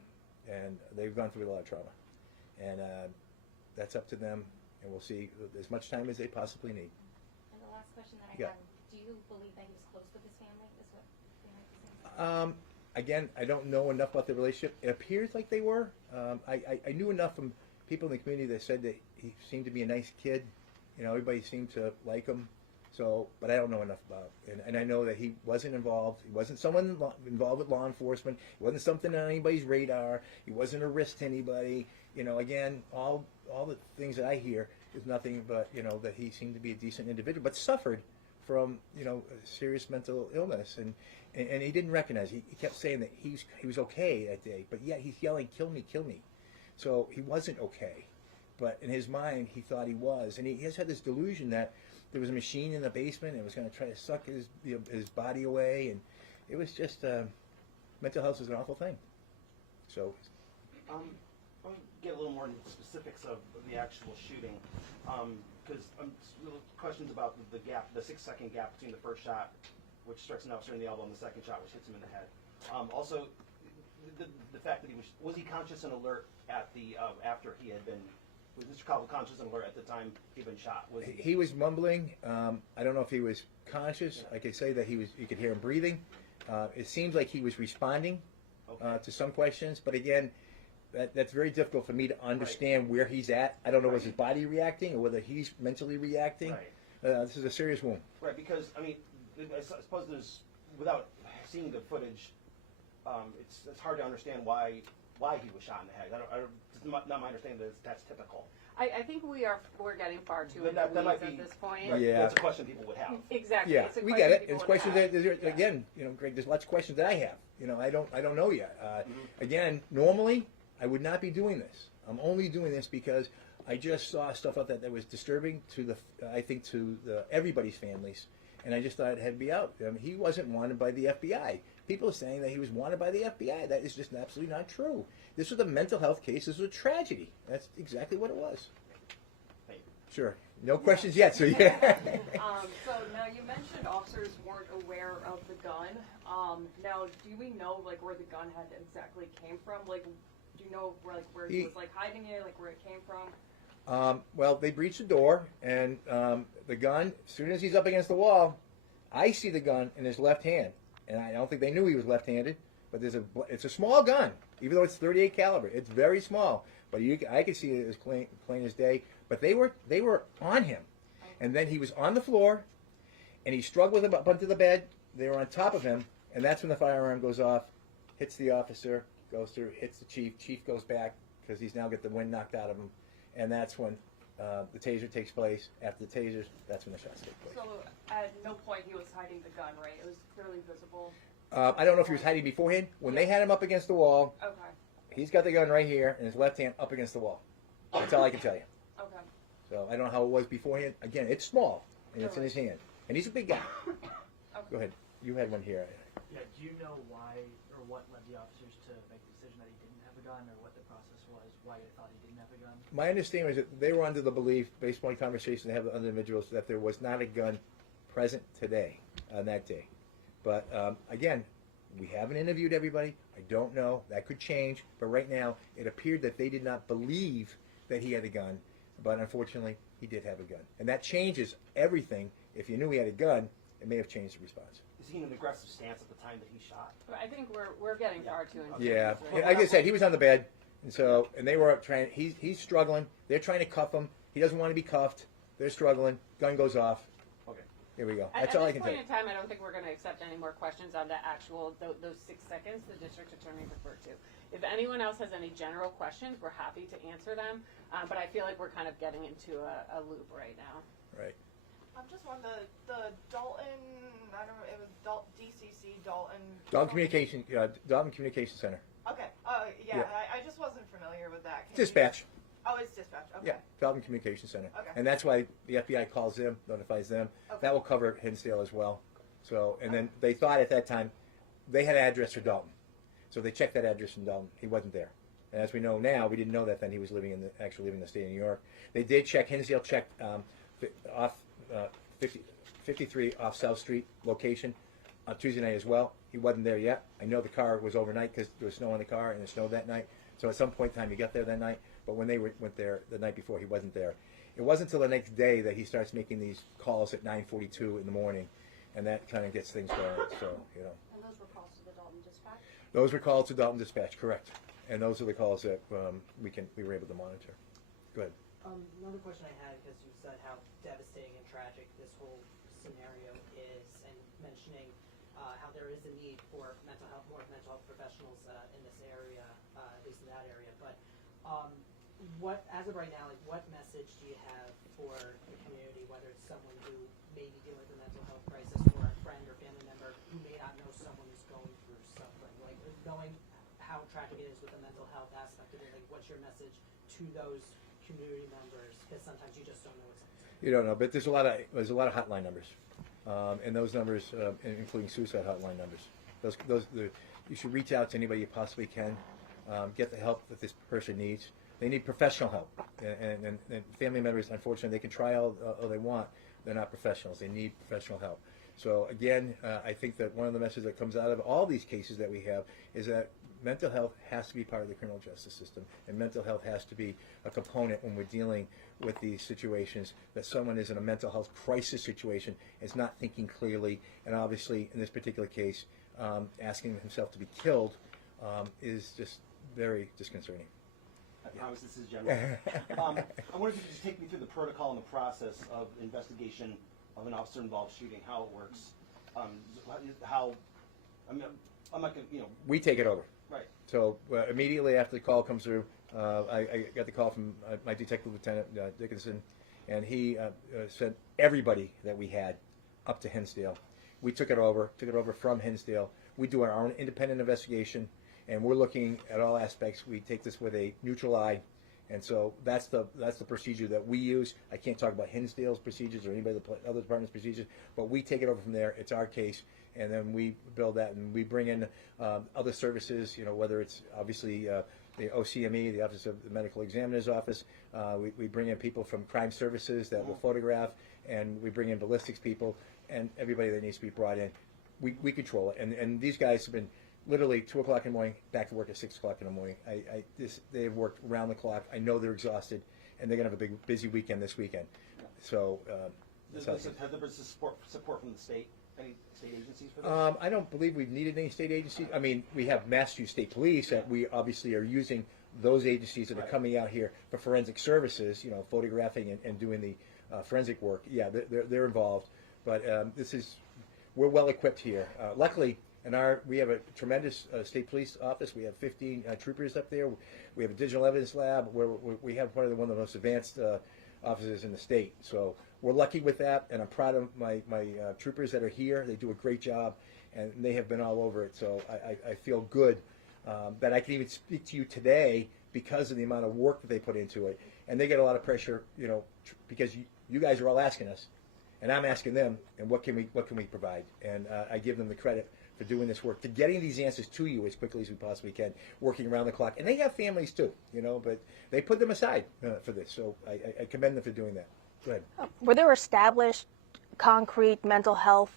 and they've gone through a lot of trauma. And that's up to them, and we'll see as much time as they possibly need. And the last question that I Yeah. have, do you believe that he was close with his family? Is what they might be saying? Again, I don't know enough about the relationship. It appears like they were. I knew enough from people in the community that said that he seemed to be a nice kid. Everybody seemed to like him. So, but I don't know enough about it. And I know that he wasn't involved. He wasn't someone involved with law enforcement. He wasn't something on anybody's radar. He wasn't a risk to anybody. Again, all the things that I hear is nothing but, that he seemed to be a decent individual, but suffered from, a serious mental illness. And he didn't recognize it. He kept saying that he was okay that day, but yet he's yelling, "Kill me, kill me." So he wasn't okay. But in his mind, he thought he was. And he has had this delusion that there was a machine in the basement and it was going to try to suck his body away. And it was just, mental health is an awful thing. So, I'll get a little more into the specifics of the actual shooting, because questions about the gap, the 6-second gap between the first shot, which strikes an officer in the elbow, and the second shot, which hits him in the head. Also, the fact that was he conscious and alert at the after he had been. Was Mr. Caldwell conscious and alert at the time he'd been shot? he was mumbling. I don't know if he was conscious. I could say that you could hear him breathing. It seems like he was responding to some questions, but again, that's very difficult for me to understand where he's at. I don't know, was his body reacting or whether he's mentally reacting. This is a serious wound. Right, because, I mean, I suppose there's, without seeing the footage, it's hard to understand why he was shot in the head. It's not my understanding that that's typical. I think we're getting far too in That the might weeds be, at this point. right, Yeah. that's a question people would have. Exactly. Yeah, It's a we question get it. people It's would questions have. that, again, Greg, there's lots of questions that I have. I don't know yet. Again, normally I would not be doing this. I'm only doing this because I just saw stuff out that was disturbing to everybody's families, and I just thought it had to be out. He wasn't wanted by the FBI. People are saying that he was wanted by the FBI. That is just absolutely not true. This was a mental health case. This was a tragedy. That's exactly what it was. Sure. No questions yet, so yeah. So now you mentioned officers weren't aware of the gun. Now, do we know where the gun had exactly came from? Do you know where he was hiding it, where it came from? Well, they breached the door, and the gun. As soon as he's up against the wall, I see the gun in his left hand, and I don't think they knew he was left-handed. But it's a small gun, even though it's .38 caliber. It's very small, but I could see it as plain as day. But they were on him, and then he was on the floor, and he struggled with him up onto the bed. They were on top of him, and that's when the firearm goes off, hits the officer, goes through, hits the chief. Chief goes back because he's now got the wind knocked out of him, and that's when the taser takes place. After the tasers, that's when the shots take place. So at no point he was hiding the gun, right? It was clearly visible. I don't know if he was hiding beforehand. When they had him up against the wall, Okay. he's got the gun right here, and his left hand up against the wall. That's all I can tell you. Okay. So I don't know how it was beforehand. Again, it's small, and it's in his hand. And he's a big guy. Go ahead. You had one here. Yeah, do you know why or what led the officers to make the decision that he didn't have a gun, or what the process was, why they thought he didn't have a gun? My understanding is that they were under the belief, based on conversations they have with other individuals, that there was not a gun present today, on that day. But again, we haven't interviewed everybody. I don't know. That could change. But right now, it appeared that they did not believe that he had a gun. But unfortunately, he did have a gun. And that changes everything. If you knew he had a gun, it may have changed the response. Is he in an aggressive stance at the time that he shot? I think we're getting far too into Yeah. this right Like I now. said, he was on the bed. And they were trying, he's struggling. They're trying to cuff him. He doesn't want to be cuffed. They're struggling. Gun goes off. Okay. Here we go. At That's all I this can tell point you. in time, I don't think we're going to accept any more questions on the actual, those 6 seconds the district attorney referred to. If anyone else has any general questions, we're happy to answer them. But I feel like we're kind of getting into a loop right now. Right. I'm just on the Dalton, I don't know, it was DCC, Dalton. Dalton Communication Center. Okay, Yeah. I just wasn't familiar with that. Can you- Dispatch. Oh, it's dispatch, okay. Yeah, Dalton Communication Center. Okay. And that's why the FBI calls them, notifies them. Okay. That will cover Hinsdale as well. So, and then they thought at that time they had an address for Dalton. So they checked that address in Dalton. He wasn't there. And as we know now, we didn't know that then he was actually living in the state of New York. They did check, Hinsdale checked off 53 off South Street location on Tuesday night as well. He wasn't there yet. I know the car was overnight because there was snow in the car and it snowed that night. So at some point in time he got there that night. But when they went there the night before, he wasn't there. It wasn't until the next day that he starts making these calls at 9:42 in the morning, and that kind of gets things going. So, you know. And those were calls to the Dalton Dispatch? Those were calls to Dalton Dispatch, correct. And those are the calls that we were able to monitor. Go ahead. Another question I had, because you said how devastating and tragic this whole scenario is, and mentioning how there is a need for more mental health professionals in this area, at least in that area. But what, as of right now, what message do you have for the community, whether it's someone who may be dealing with a mental health crisis, or a friend or family member who may not know someone who's going through suffering, knowing how tragic it is with the mental health aspect of it, what's your message to those community members? Because sometimes you just don't know what's up. You don't know, but there's a lot of hotline numbers, and those numbers, including suicide hotline numbers. You should reach out to anybody you possibly can. get the help that this person needs. They need professional help, and family members, unfortunately, they can try all they want. They're not professionals. They need professional help. So again, I think that one of the messages that comes out of all these cases that we have is that mental health has to be part of the criminal justice system, and mental health has to be a component when we're dealing with these situations, that someone is in a mental health crisis situation, is not thinking clearly, and obviously in this particular case, asking himself to be killed is just very disconcerting. I promise this is general. I wonder if you could just take me through the protocol and the process of investigation of an officer-involved shooting, how it works, how, I'm not gonna, We take it over. Right. So immediately after the call comes through, I got the call from my detective lieutenant Dickinson, and he sent everybody that we had up to Hinsdale. We took it over from Hinsdale. We do our own independent investigation, and we're looking at all aspects. We take this with a neutral eye, and so that's the procedure that we use. I can't talk about Hinsdale's procedures or anybody other department's procedures, but we take it over from there. It's our case, and then we build that, and we bring in other services. Whether it's obviously the OCME, the Office of the Medical Examiner's Office. We bring in people from crime services that will photograph, and we bring in ballistics people, and everybody that needs to be brought in. We control it, and these guys have been literally 2 o'clock in the morning, back to work at 6 o'clock in the morning. They've worked round the clock. I know they're exhausted, and they're gonna have a big, busy weekend this weekend. So, has there been support from the state? Any state agencies for this? I don't believe we've needed any state agencies. I mean, we have Massachusetts State Police that we obviously are using those agencies that are coming out here for forensic services, photographing and doing the forensic work. Yeah, they're involved, but we're well equipped here. Luckily. We have a tremendous state police office. We have 15 troopers up there. We have a digital evidence lab where we have one of the most advanced officers in the state. So we're lucky with that, and I'm proud of my troopers that are here. They do a great job, and they have been all over it. So I feel good that I can even speak to you today because of the amount of work that they put into it. And they get a lot of pressure, because you guys are all asking us, and I'm asking them, and what can we provide? And I give them the credit for doing this work, to getting these answers to you as quickly as we possibly can, working around the clock. And they have families too, but they put them aside for this. So I commend them for doing that. Go ahead. Were there established concrete mental health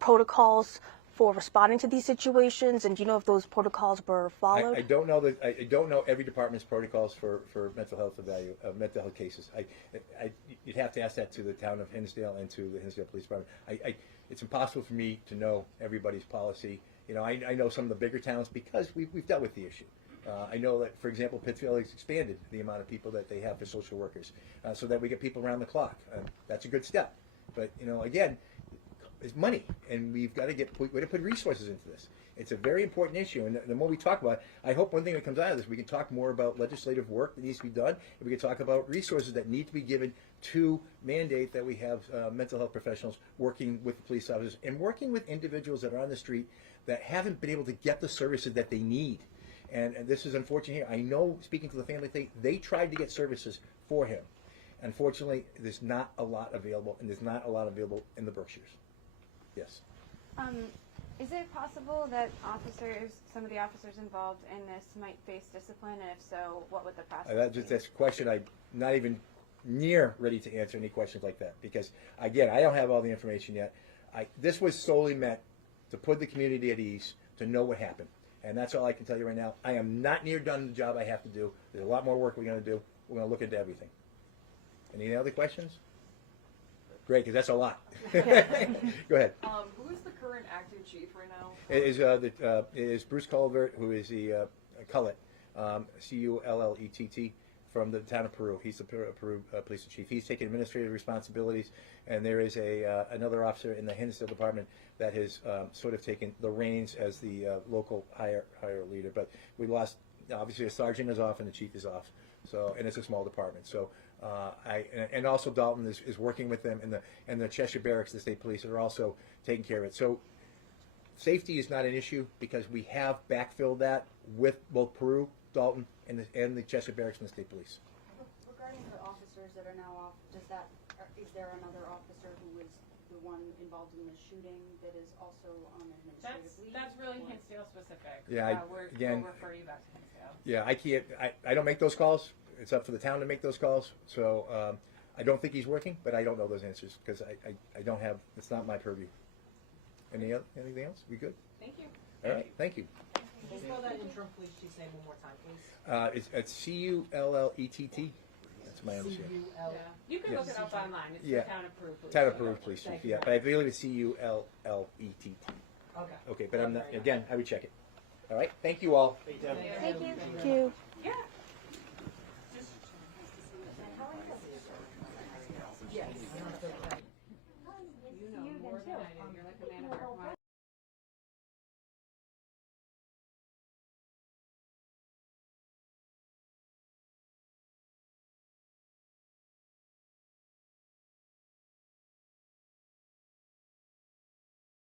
protocols for responding to these situations, and do you know if those protocols were followed? I don't know I don't know every department's protocols for mental health mental health cases. You'd have to ask that to the town of Hinsdale and to the Hinsdale Police Department. It's impossible for me to know everybody's policy. I know some of the bigger towns because we've dealt with the issue. I know that, for example, Pittsfield has expanded the amount of people that they have for social workers, so that we get people around the clock. That's a good step. But again, it's money, and we've got to put resources into this. It's a very important issue, and the more we talk about it, I hope one thing that comes out of this, we can talk more about legislative work that needs to be done, and we can talk about resources that need to be given to mandate that we have mental health professionals working with the police officers and working with individuals that are on the street that haven't been able to get the services that they need. And this is unfortunate here. I know, speaking to the family thing, they tried to get services for him. Unfortunately, there's not a lot available, and there's not a lot available in the Berkshires. Yes. Is it possible that some of the officers involved in this might face discipline, and if so, what would the process be? That's a question I'm not even near ready to answer any questions like that, because, again, I don't have all the information yet. This was solely meant to put the community at ease, to know what happened. And that's all I can tell you right now. I am not near done the job I have to do. There's a lot more work we're going to do. We're going to look into everything. Any other questions? Great, because that's a lot. Go ahead. Who is the current acting chief right now? It is Bruce Culvert, who is the Cullett, Cullett, from the town of Peru. He's the Peru police chief. He's taking administrative responsibilities, and there is another officer in the Hinsdale department that has sort of taken the reins as the local higher leader. But we lost, obviously, a sergeant is off and the chief is off. So, and it's a small department. So, and also Dalton is working with them, and the Cheshire Barracks, the state police, are also taking care of it. So, safety is not an issue because we have backfilled that with both Peru, Dalton, and the Cheshire Barracks and the state police. Regarding the officers that are now off, is there another officer who was the one involved in the shooting that is also on administrative leave? That's really Hinsdale specific. Yeah, again, we'll refer you back to Hinsdale. Yeah, I can't. I don't make those calls. It's up for the town to make those calls. So I don't think he's working, but I don't know those answers because I don't have. It's not my purview. Anything else? We good? Thank you. All right. Thank you. Can you spell that interim police chief name one more time, please? It's Cullett. That's my understanding. C-U-L. Yeah. You can Yeah. look it up online. It's Yeah. the town approved. police Town chief. approved police chief. Thank you. Yeah, but I believe it's Cullett. Okay. Okay, but I'm not. Again, I would check it. All right. Thank you all. Thank you. Thank you. Thank you. Yeah. Yes. You know more than I do. You're like a man of your word.